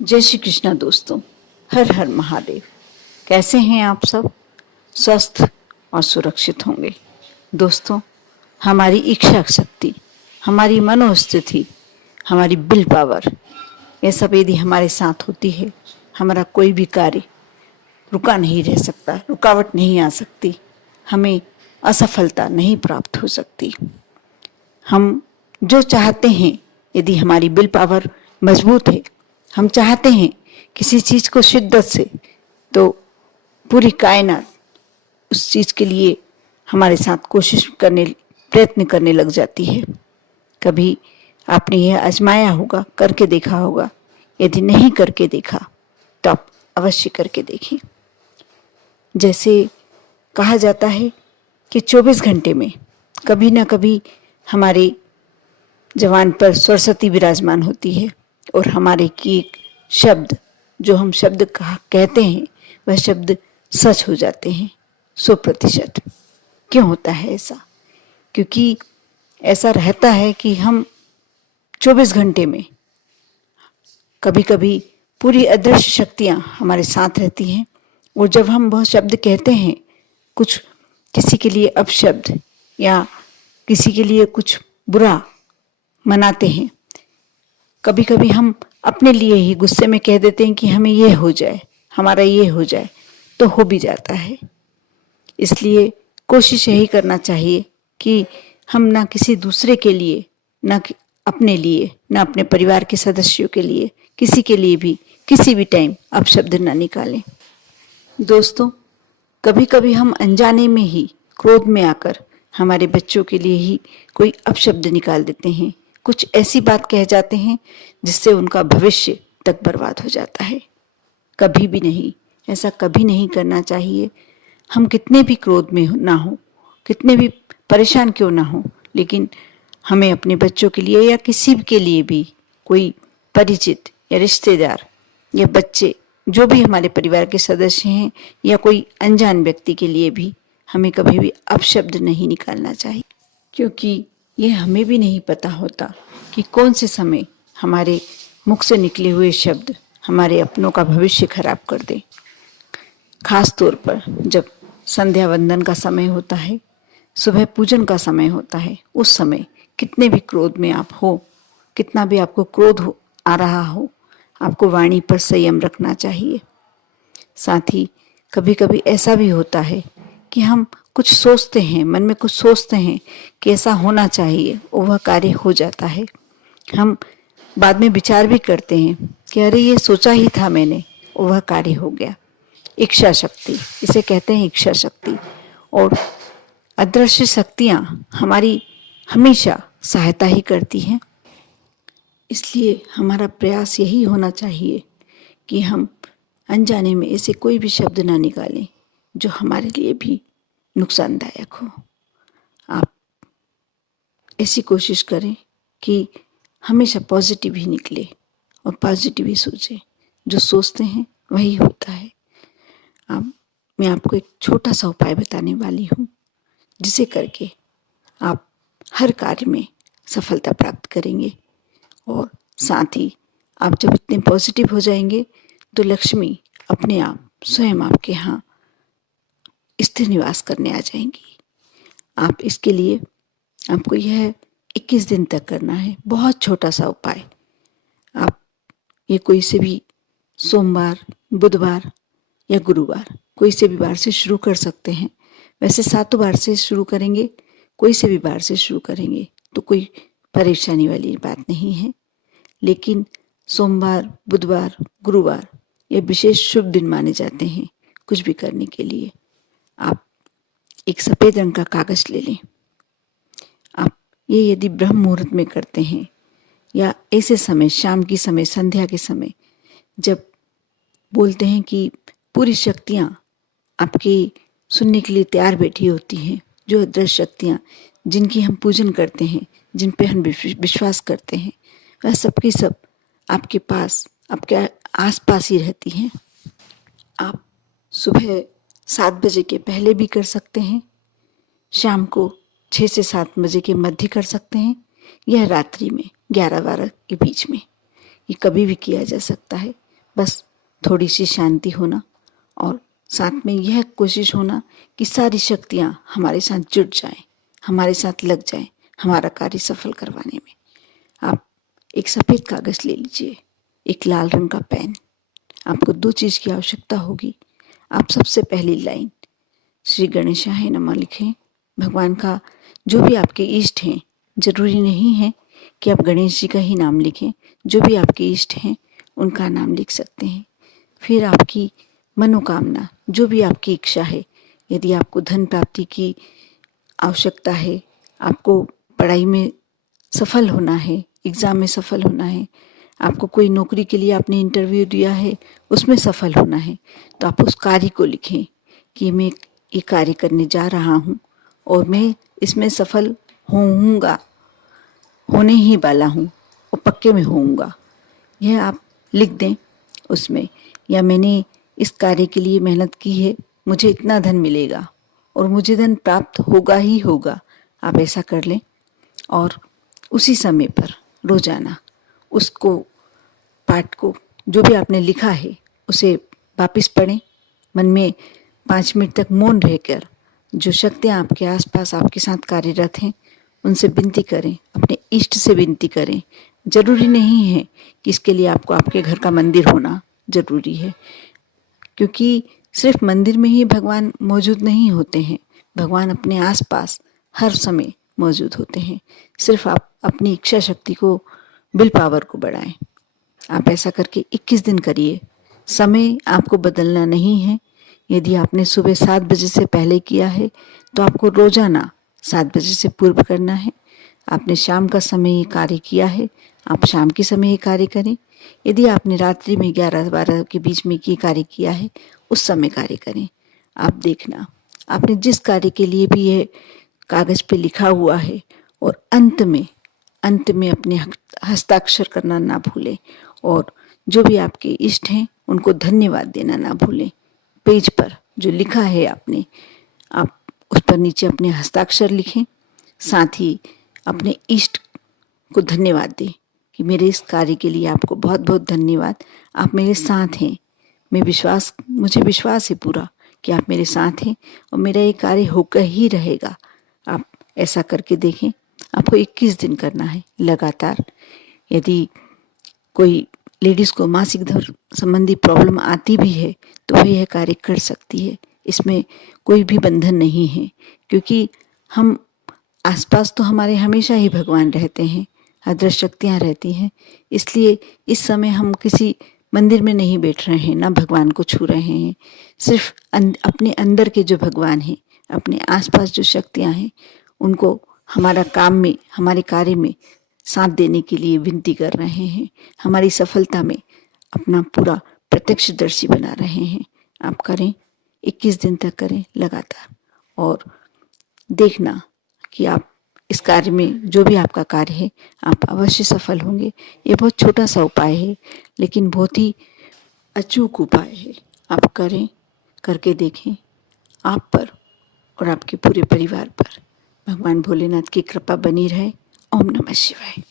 जय श्री कृष्णा दोस्तों। हर हर महादेव। कैसे हैं आप सब? स्वस्थ और सुरक्षित होंगे। दोस्तों, हमारी इच्छा शक्ति, हमारी मनोस्थिति, हमारी विल पावर, ये सब यदि हमारे साथ होती है, हमारा कोई भी कार्य रुका नहीं रह सकता, रुकावट नहीं आ सकती, हमें असफलता नहीं प्राप्त हो सकती। हम जो चाहते हैं, यदि हमारी विल पावर मजबूत है, हम चाहते हैं किसी चीज को शिद्दत से, तो पूरी कायनात उस चीज के लिए हमारे साथ कोशिश करने, प्रयत्न करने लग जाती है। कभी आपने यह आजमाया होगा, करके देखा होगा। यदि नहीं करके देखा तो आप अवश्य करके देखें। जैसे कहा जाता है कि 24 घंटे में कभी ना कभी हमारे जवान पर सरस्वती विराजमान होती है, और हमारे की एक शब्द, जो हम शब्द कहते हैं, वह शब्द सच हो जाते हैं 100%। क्यों होता है ऐसा? क्योंकि ऐसा रहता है कि हम 24 घंटे में कभी कभी पूरी अदृश्य शक्तियां हमारे साथ रहती हैं, और जब हम वह शब्द कहते हैं, कुछ किसी के लिए अपशब्द या किसी के लिए कुछ बुरा मनाते हैं, कभी कभी हम अपने लिए ही गुस्से में कह देते हैं कि हमें ये हो जाए, हमारा ये हो जाए, तो हो भी जाता है। इसलिए कोशिश यही करना चाहिए कि हम ना किसी दूसरे के लिए, ना अपने लिए, ना अपने परिवार के सदस्यों के लिए, किसी के लिए भी किसी भी टाइम अपशब्द ना निकालें। दोस्तों, कभी कभी हम अनजाने में ही क्रोध में आकर हमारे बच्चों के लिए ही कोई अपशब्द निकाल देते हैं, कुछ ऐसी बात कह जाते हैं जिससे उनका भविष्य तक बर्बाद हो जाता है। कभी भी नहीं, ऐसा कभी नहीं करना चाहिए। हम कितने भी क्रोध में ना हो, कितने भी परेशान क्यों ना हो, लेकिन हमें अपने बच्चों के लिए या किसी के लिए भी, कोई परिचित या रिश्तेदार या बच्चे, जो भी हमारे परिवार के सदस्य हैं, या कोई अनजान व्यक्ति के लिए भी हमें कभी भी अपशब्द नहीं निकालना चाहिए। क्योंकि ये हमें भी नहीं पता होता कि कौन से समय हमारे मुख से निकले हुए शब्द हमारे अपनों का भविष्य खराब कर दे। खास तौर पर जब संध्या वंदन का समय होता है, सुबह पूजन का समय होता है, उस समय कितने भी क्रोध में आप हो, कितना भी आपको क्रोध आ रहा हो, आपको वाणी पर संयम रखना चाहिए। साथ ही कभी कभी ऐसा भी होता है कि हम कुछ सोचते हैं, मन में कुछ सोचते हैं कि ऐसा होना चाहिए, और वह कार्य हो जाता है। हम बाद में विचार भी करते हैं कि अरे ये सोचा ही था मैंने, और वह कार्य हो गया। इच्छा शक्ति, इसे कहते हैं इच्छा शक्ति। और अदृश्य शक्तियां हमारी हमेशा सहायता ही करती हैं। इसलिए हमारा प्रयास यही होना चाहिए कि हम अनजाने में ऐसे कोई भी शब्द ना निकालें जो हमारे लिए भी नुकसानदायक हो। आप ऐसी कोशिश करें कि हमेशा पॉजिटिव ही निकले और पॉजिटिव ही सोचें। जो सोचते हैं वही होता है। अब मैं आपको एक छोटा सा उपाय बताने वाली हूँ, जिसे करके आप हर कार्य में सफलता प्राप्त करेंगे। और साथ ही आप जब इतने पॉजिटिव हो जाएंगे तो लक्ष्मी अपने आप स्वयं आपके यहाँ स्थिर निवास करने आ जाएंगी। आप इसके लिए, आपको यह 21 दिन तक करना है। बहुत छोटा सा उपाय। आप ये कोई से भी सोमवार, बुधवार या गुरुवार, कोई से भी बार से शुरू कर सकते हैं। वैसे 7 बार से शुरू करेंगे, कोई से भी बार से शुरू करेंगे तो कोई परेशानी वाली बात नहीं है। लेकिन सोमवार, बुधवार, गुरुवार ये विशेष शुभ दिन माने जाते हैं कुछ भी करने के लिए। आप एक सफ़ेद रंग का कागज ले लें। आप ये यदि ब्रह्म मुहूर्त में करते हैं या ऐसे समय, शाम की समय, संध्या के समय, जब बोलते हैं कि पूरी शक्तियाँ आपकी सुनने के लिए तैयार बैठी होती हैं, जो अदृश्य शक्तियाँ जिनकी हम पूजन करते हैं, जिन पे हम विश्वास करते हैं, वह सबकी सब आपके पास, आपके आसपास ही रहती हैं। आप सुबह 7 बजे के पहले भी कर सकते हैं, शाम को 6 से 7 बजे के मध्य कर सकते हैं, यह रात्रि में 11-12 के बीच में, ये कभी भी किया जा सकता है। बस थोड़ी सी शांति होना और साथ में यह कोशिश होना कि सारी शक्तियाँ हमारे साथ जुट जाएं, हमारे साथ लग जाएं, हमारा कार्य सफल करवाने में। आप एक सफ़ेद कागज़ ले लीजिए, एक लाल रंग का पेन। आपको 2 चीज़ की आवश्यकता होगी। आप सबसे पहली लाइन श्री गणेशाय नमः लिखें। भगवान का जो भी आपके इष्ट हैं, जरूरी नहीं है कि आप गणेश जी का ही नाम लिखें, जो भी आपके इष्ट हैं उनका नाम लिख सकते हैं। फिर आपकी मनोकामना, जो भी आपकी इच्छा है, यदि आपको धन प्राप्ति की आवश्यकता है, आपको पढ़ाई में सफल होना है, एग्ज़ाम में सफल होना है, आपको कोई नौकरी के लिए आपने इंटरव्यू दिया है उसमें सफल होना है, तो आप उस कार्य को लिखें कि मैं ये कार्य करने जा रहा हूँ और मैं इसमें सफल होऊंगा, होने ही वाला हूँ और पक्के में होऊंगा। यह आप लिख दें उसमें, या मैंने इस कार्य के लिए मेहनत की है, मुझे इतना धन मिलेगा और मुझे धन प्राप्त होगा ही होगा। आप ऐसा कर लें और उसी समय पर रोजाना उसको, पाठ को, जो भी आपने लिखा है उसे वापस पढ़ें। मन में 5 मिनट तक मौन रहकर जो शक्तियाँ आपके आसपास आपके साथ कार्यरत हैं उनसे विनती करें, अपने इष्ट से विनती करें। जरूरी नहीं है कि इसके लिए आपको आपके घर का मंदिर होना जरूरी है, क्योंकि सिर्फ मंदिर में ही भगवान मौजूद नहीं होते हैं। भगवान अपने आसपास हर समय मौजूद होते हैं। सिर्फ आप अपनी इच्छा शक्ति को, विल पावर को बढ़ाएं। आप ऐसा करके 21 दिन करिए। समय आपको बदलना नहीं है। यदि आपने सुबह 7 बजे से पहले किया है तो आपको रोजाना 7 बजे से पूर्व करना है। आपने शाम का समय ये कार्य किया है, आप शाम के समय ये कार्य करें। यदि आपने रात्रि में 11-12 के बीच में ये कार्य किया है, उस समय कार्य करें। आप देखना, आपने जिस कार्य के लिए भी ये कागज पे लिखा हुआ है, और अंत में अपने हस्ताक्षर करना ना भूलें, और जो भी आपके इष्ट हैं उनको धन्यवाद देना ना भूलें। पेज पर जो लिखा है आपने, आप उस पर नीचे अपने हस्ताक्षर लिखें। साथ ही अपने इष्ट को धन्यवाद दें कि मेरे इस कार्य के लिए आपको बहुत बहुत धन्यवाद, आप मेरे साथ हैं। मुझे विश्वास है पूरा कि आप मेरे साथ हैं और मेरा ये कार्य होकर ही रहेगा। आप ऐसा करके देखें। आपको 21 दिन करना है लगातार। यदि कोई लेडीज़ को मासिक धर्म संबंधी प्रॉब्लम आती भी है तो वह यह कार्य कर सकती है। इसमें कोई भी बंधन नहीं है, क्योंकि हम आसपास तो हमारे हमेशा ही भगवान रहते हैं, अदृश्य शक्तियाँ रहती हैं। इसलिए इस समय हम किसी मंदिर में नहीं बैठ रहे हैं, ना भगवान को छू रहे हैं। सिर्फ अपने अंदर के जो भगवान हैं, अपने आसपास जो शक्तियाँ हैं, उनको हमारा काम में, हमारे कार्य में साथ देने के लिए विनती कर रहे हैं। हमारी सफलता में अपना पूरा प्रत्यक्षदर्शी बना रहे हैं। आप करें, 21 दिन तक करें लगातार, और देखना कि आप इस कार्य में, जो भी आपका कार्य है, आप अवश्य सफल होंगे। ये बहुत छोटा सा उपाय है, लेकिन बहुत ही अचूक उपाय है। आप करें, करके देखें। आप पर और आपके पूरे परिवार पर भगवान भोलेनाथ की कृपा बनी रहे। ओम नमः शिवाय।